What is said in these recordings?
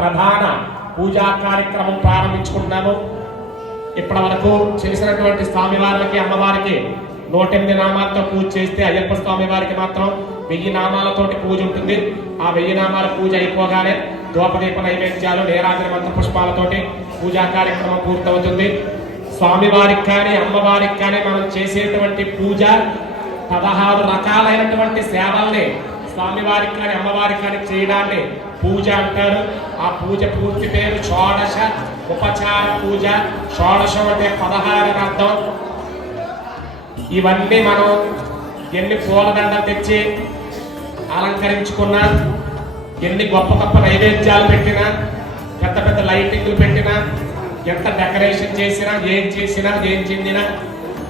ప్రధాన పూజా కార్యక్రమం ప్రారంభించుకుంటున్నాము. ఇప్పటి వరకు చేసినటువంటి స్వామివారికి అమ్మవారికి నూట ఎనిమిది నామాలతో పూజ చేస్తే అయ్యప్ప స్వామి వారికి మాత్రం వెయ్యి నామాలతోటి పూజ ఉంటుంది. ఆ వెయ్యి నామాల పూజ అయిపోగానే దోపదీప నైవేద్యాలు నేరాజన మంత్ర పుష్పాలతోటి పూజా కార్యక్రమం పూర్తవుతుంది. స్వామివారికి కానీ అమ్మవారికి కానీ మనం చేసేటువంటి పూజ పదహారు రకాలైనటువంటి సేవల్ని స్వామివారికి కానీ అమ్మవారికి కానీ చేయడాన్ని పూజ అంటారు. ఆ పూజ పూర్తి పేరు షోడశ ఉపచార పూజ షోడశం అంటే పదహారు అర్థం. ఇవన్నీ మనం ఎన్ని పూలదండలు తెచ్చి అలంకరించుకున్నా ఎన్ని గొప్ప గొప్ప నైవేద్యాలు పెట్టినా పెద్ద పెద్ద లైటింగ్లు పెట్టినా ఎంత డెకరేషన్ చేసినా ఏం చేసినా ఏం చెందినా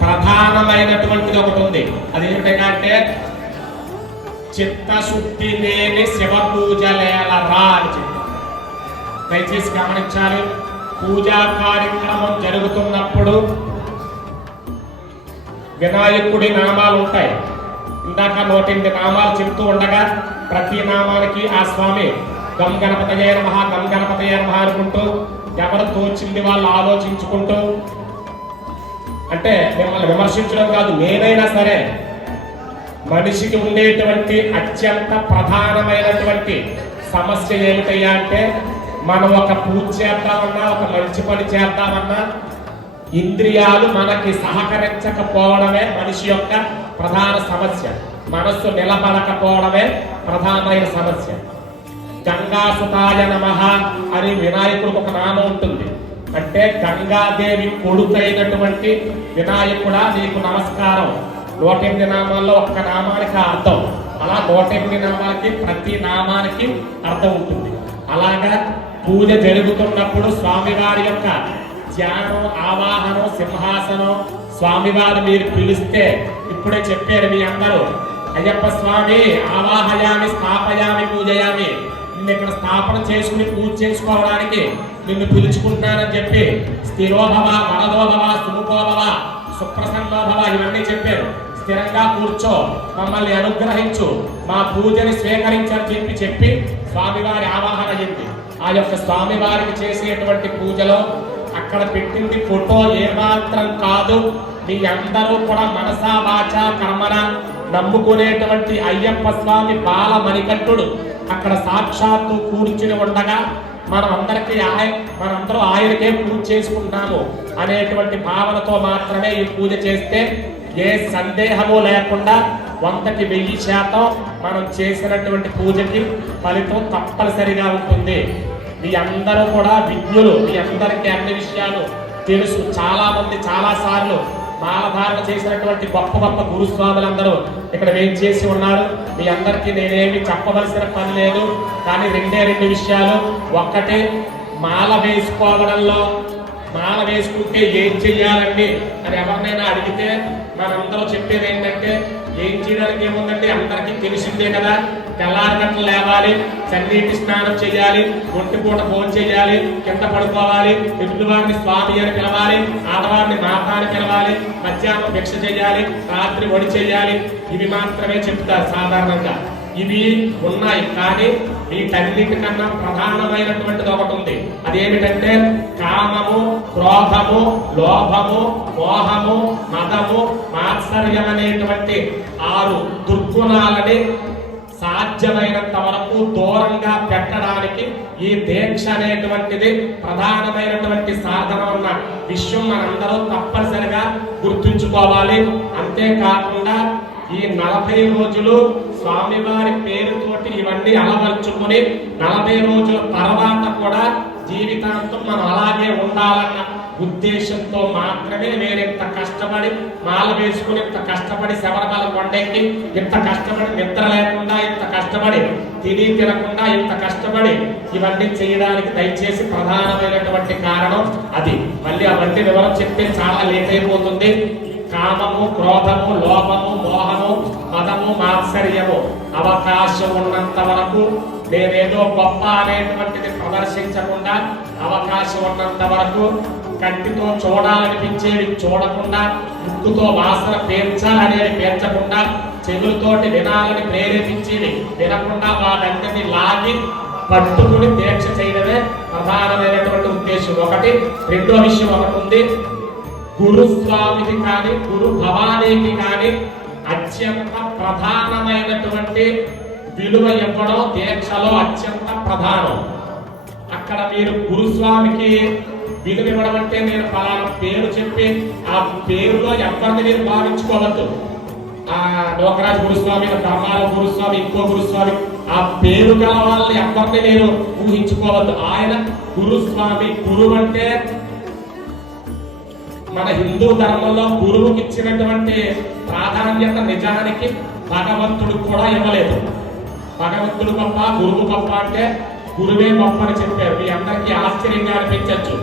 ప్రధానమైనటువంటిది ఒకటి ఉంది. అది ఏంటంటే చిత్తశుద్ధి లేని శివ పూజలేలరా అని దయచేసి గమనించాలి పూజా కార్యక్రమం జరుగుతున్నప్పుడు వినాయకుడి నామాలు ఉంటాయి. ఇందాక నూటెనిమిది నామాలు చెప్తూ ఉండగా ప్రతి నామానికి ఆ స్వామి గం గణపతయ్య నమః గం గణపతయ్య నమః అనుకుంటూ ఎవరు తోచింది వాళ్ళు ఆలోచించుకుంటూ అంటే మిమ్మల్ని విమర్శించడం కాదు నేనైనా సరే మనిషికి ఉండేటువంటి అత్యంత ప్రధానమైనటువంటి సమస్య ఏమిటయ్యా అంటే మనం ఒక పూజ చేద్దామన్నా ఒక మంచి పని చేద్దామన్నా ఇంద్రియాలు మనకి సహకరించకపోవడమే మనిషి యొక్క ప్రధాన సమస్య. మనస్సు నిలబడకపోవడమే ప్రధానమైన సమస్య. గంగాసుతాయ నమ అని వినాయకుడికి ఒక నామం ఉంటుంది. అంటే గంగాదేవి కొడుకైనటువంటి వినాయకుడా నీకు నమస్కారం. నూట ఎనిమిది నామాల్లో ఒక్క నామానికి అర్థం. అలా నూట ఎనిమిది నామాలకి ప్రతి నామానికి అర్థం ఉంటుంది. అలాగా పూజ జరుగుతున్నప్పుడు స్వామివారి యొక్క ధ్యానం ఆవాహనం సింహాసనం స్వామివారు మీరు పిలిస్తే ఇప్పుడే చెప్పారు మీ అందరూ. అయ్యప్ప స్వామి ఆవాహయామి స్థాపయామి పూజయామి. నిన్ను ఇక్కడ స్థాపన చేసుకుని పూజ చేసుకోవడానికి నిన్ను పిలుచుకుంటున్నానని చెప్పి స్థిరోభవ వరదోభవ సుముఖోభవ సుప్రసన్నోభవ ఇవన్నీ చెప్పారు. స్థిరంగా కూర్చో. మమ్మల్ని అనుగ్రహించు. మా పూజని స్వీకరించని చెప్పి చెప్పి స్వామివారి ఆవాహన చెప్పి ఆ యొక్క స్వామివారికి చేసేటువంటి పూజలో అక్కడ పెట్టింది ఫోటో ఏమాత్రం కాదు. మీ అందరూ కూడా మనసా వాచ కర్మన నమ్ముకునేటువంటి అయ్యప్ప స్వామి బాల మణికట్టుడు అక్కడ సాక్షాత్తు కూర్చుని ఉండగా మనం అందరికీ ఆయ మనందరూ ఆయనకే పూజ చేసుకుంటున్నాము అనేటువంటి భావనతో మాత్రమే ఈ పూజ చేస్తే ఏ సందేహము లేకుండా వందకి వెయ్యి శాతం మనం చేసినటువంటి పూజకి ఫలితం తప్పనిసరిగా ఉంటుంది. మీ అందరూ కూడా విజ్ఞులు మీ అందరికీ అన్ని విషయాలు తెలుసు. చాలా మంది చాలా సార్లు మాలధారణ చేసినటువంటి గొప్ప గొప్ప గురుస్వాములందరూ ఇక్కడ ఏం చేసి ఉన్నారు. మీ అందరికీ నేనేమి చెప్పవలసిన పని లేదు. కానీ రెండే రెండు విషయాలు. ఒక్కటే మాల వేసుకోవడంలో మాల వేసుకుంటే ఏం చెయ్యాలండి? అని ఎవరినైనా అడిగితే మనందరూ చెప్పేది ఏంటంటే ఏం చేయడానికి ఏముందంటే అందరికీ తెలిసిందే కదా. తెల్లారి గంటలు లేవాలి చన్నీటి స్నానం చేయాలి ఒంటిపూట భోజనం చేయాలి కింద పడుకోవాలి ఎదుటివారిని స్వామి అని పిలవాలి ఆడవారిని మాత అని పిలవాలి మధ్యాహ్నం భిక్ష చేయాలి రాత్రి ఒడి చేయాలి ఇవి మాత్రమే చెప్తారు సాధారణంగా. ఇవి ఉన్నాయి. కానీ వీటన్నిటికన్నా ప్రధానమైనటువంటిది ఒకటి ఉంది. అదేమిటంటే కామము క్రోధము లోభము మోహము మదము మాత్సర్యం అనేటువంటి ఆరు దుర్గుణాలని సాధ్యమైనంత వరకు దూరంగా పెట్టడానికి ఈ దీక్ష అనేటువంటిది ప్రధానమైనటువంటి సాధన ఉన్న విషయం మనందరూ తప్పనిసరిగా గుర్తుంచుకోవాలి. అంతేకాకుండా ఈ నలభై రోజులు స్వామివారి పేరుతోటి ఇవన్నీ అలవర్చుకుని నలభై రోజుల తర్వాత కూడా జీవితాంతం మనం అలాగే ఉండాలన్న ఉద్దేశంతో మాత్రమే నేను ఇంత కష్టపడి మాల వేసుకుని ఇంత కష్టపడి శబరిమల కొండెక్కి ఇంత కష్టపడి నిద్ర లేకుండా ఇంత కష్టపడి తిని తినకుండా ఇంత కష్టపడి ఇవన్నీ చేయడానికి దయచేసి ప్రధానమైనటువంటి కారణం అది. మళ్ళీ అవన్నీ వివరం చెప్తే చాలా లేట్ అయిపోతుంది. కామము క్రోధము లోపము మోహము మదము మాత్సర్యము అవకాశం ఉన్నంత వరకు నేనేదో గొప్ప అనేటువంటిది ప్రదర్శించకుండా అవకాశం ఉన్నంత వరకు కంటితో చూడాలనిపించేవి చూడకుండా ముక్కుతో వాసన పేర్చాలనేవి పేర్చకుండా చెవులతోటి వినాలని ప్రేరేపించేవి వినకుండా వాటంతటి లాగి పట్టుకుని దీక్ష చేయడమే ఒకటి రెండో విషయం ఒకటి ఉంది. గురుస్వామికి కానీ గురు భవానీకి కానీ అత్యంత ప్రధానమైనటువంటి విలువ ఇవ్వడం దీక్షలో అత్యంత ప్రధానం. అక్కడ మీరు గురుస్వామికి విలువ ఇవ్వడం అంటే నేను ఫలానా పేరు చెప్పి ఆ పేరులో ఎవరిని మీరు భావించుకోవద్దు. ఆ లోకరాజ్ గురుస్వామి బ్రహ్మాల గురుస్వామి ఇంకో గురుస్వామి ఆ పేరు గల వాళ్ళని ఎవరిని నేను ఊహించుకోవద్దు. ఆయన గురుస్వామి గురువు అంటే మన హిందూ ధర్మంలో గురువుకి ఇచ్చినటువంటి ప్రాధాన్యత నిజానికి భగవంతుడు కూడా ఇవ్వలేదు. భగవంతుడు గొప్ప గురువు గొప్ప అంటే గురువే గొప్ప అని చెప్పారు. మీ అందరికీ ఆశ్చర్యంగా అనిపించవచ్చు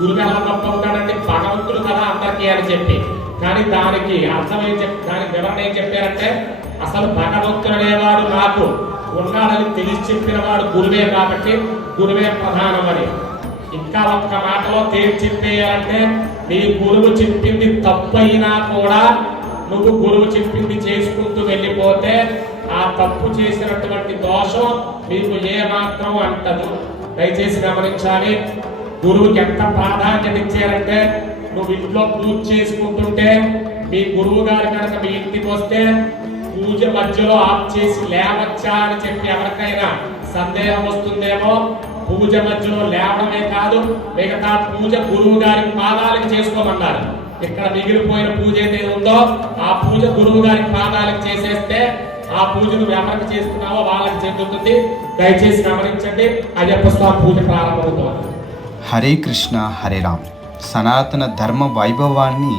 గురువు ఎలా గొప్ప ఉంటాడంటే భగవంతుడు కదా అందరికీ అని చెప్పి. కానీ దానికి అర్థం ఏం చెప్ దానికి వివరణ ఏం చెప్పారంటే అసలు భగవంతుడు అనేవాడు నాకు ఉన్నాడని తెలిసి చెప్పిన వాడు గురువే కాబట్టి గురువే ప్రధానమని. ఇంకా ఒక్క మాటలో తేల్చి చెప్పేయాలంటే నీ గురువు చెప్పింది తప్పు అయినా కూడా నువ్వు గురువు చెప్పింది చేసుకుంటూ వెళ్ళిపోతే ఆ తప్పు చేసినటువంటి దోషం మీకు ఏమాత్రం అంటదు. దయచేసి గమనించాలి. గురువుకి ఎంత ప్రాధాన్యత ఇచ్చారంటే నువ్వు ఇంట్లో పూజ చేసుకుంటుంటే మీ గురువు గారు కనుక మీ ఇంటికి వస్తే పూజ మధ్యలో ఆఫ్ చేసి లేవచ్చా అని చెప్పి ఎవరికైనా సందేహం వస్తుందేమో? పూజ మధ్యలో లేవడమే కాదు మిగతా పూజ గురువు గారి పాదాలకు చేసుకోమన్నారు. ఇక్కడ మిగిలిపోయిన పూజ ఏదైతే ఉందో ఆ పూజ గురువు గారి పాదాలకు చేసేస్తే ఆ పూజ నువ్వు ఎవరికి చేస్తున్నావో వాళ్ళకి చెందుతుంది. దయచేసి గమనించండి అయ్యప్ప స్వామి పూజ ప్రారంభమవుతోంది. హరే కృష్ణ హరే రామ్. సనాతన ధర్మ వైభవాన్ని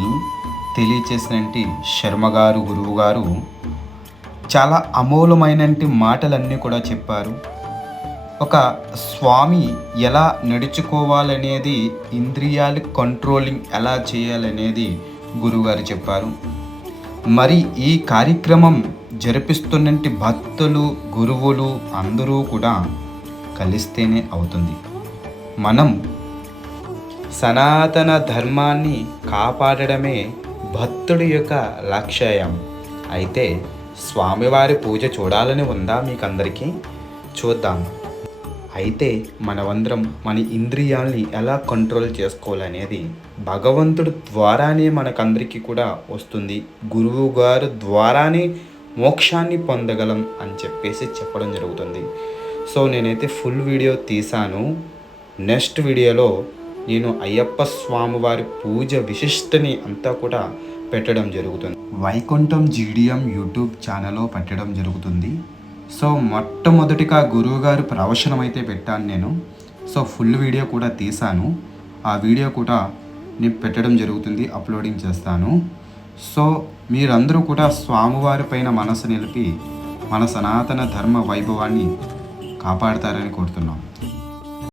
తెలియచేసినటువంటి శర్మ గారు గురువు గారు చాలా అమూలమైనటువంటి మాటలన్నీ కూడా చెప్పారు. ఒక స్వామి ఎలా నడుచుకోవాలనేది ఇంద్రియాలు కంట్రోలింగ్ ఎలా చేయాలనేది గురుగారు చెప్పారు. మరి ఈ కార్యక్రమం జరిపిస్తున్నటి భక్తులు గురువులు అందరూ కూడా కలిస్తేనే అవుతుంది. మనం సనాతన ధర్మాన్ని కాపాడడమే భక్తుడి యొక్క లక్ష్యం. అయితే స్వామివారి పూజ చూడాలని ఉందా మీకందరికీ? చూద్దాం. అయితే మనమందరం మన ఇంద్రియాల్ని ఎలా కంట్రోల్ చేసుకోవాలనేది భగవంతుడు ద్వారానే మనకందరికీ కూడా వస్తుంది. గురువు గారు ద్వారానే మోక్షాన్ని పొందగలం అని చెప్పేసి చెప్పడం జరుగుతుంది. సో నేనైతే ఫుల్ వీడియో తీశాను. నెక్స్ట్ వీడియోలో నేను అయ్యప్ప స్వామి వారి పూజ విశిష్టని అంతా కూడా పెట్టడం జరుగుతుంది. వైకుంఠం జీడిఎం యూట్యూబ్ ఛానల్లో పెట్టడం జరుగుతుంది. సో మొట్టమొదటిగా గురువుగారు ప్రవచనం అయితే పెట్టాను నేను. సో ఫుల్ వీడియో కూడా తీశాను. ఆ వీడియో కూడా నేను పెట్టడం జరుగుతుంది అప్లోడింగ్ చేస్తాను. సో మీరందరూ కూడా స్వామివారి పైన మనసు నిలిపి మన సనాతన ధర్మ వైభవాన్ని కాపాడతారని కోరుతున్నాం.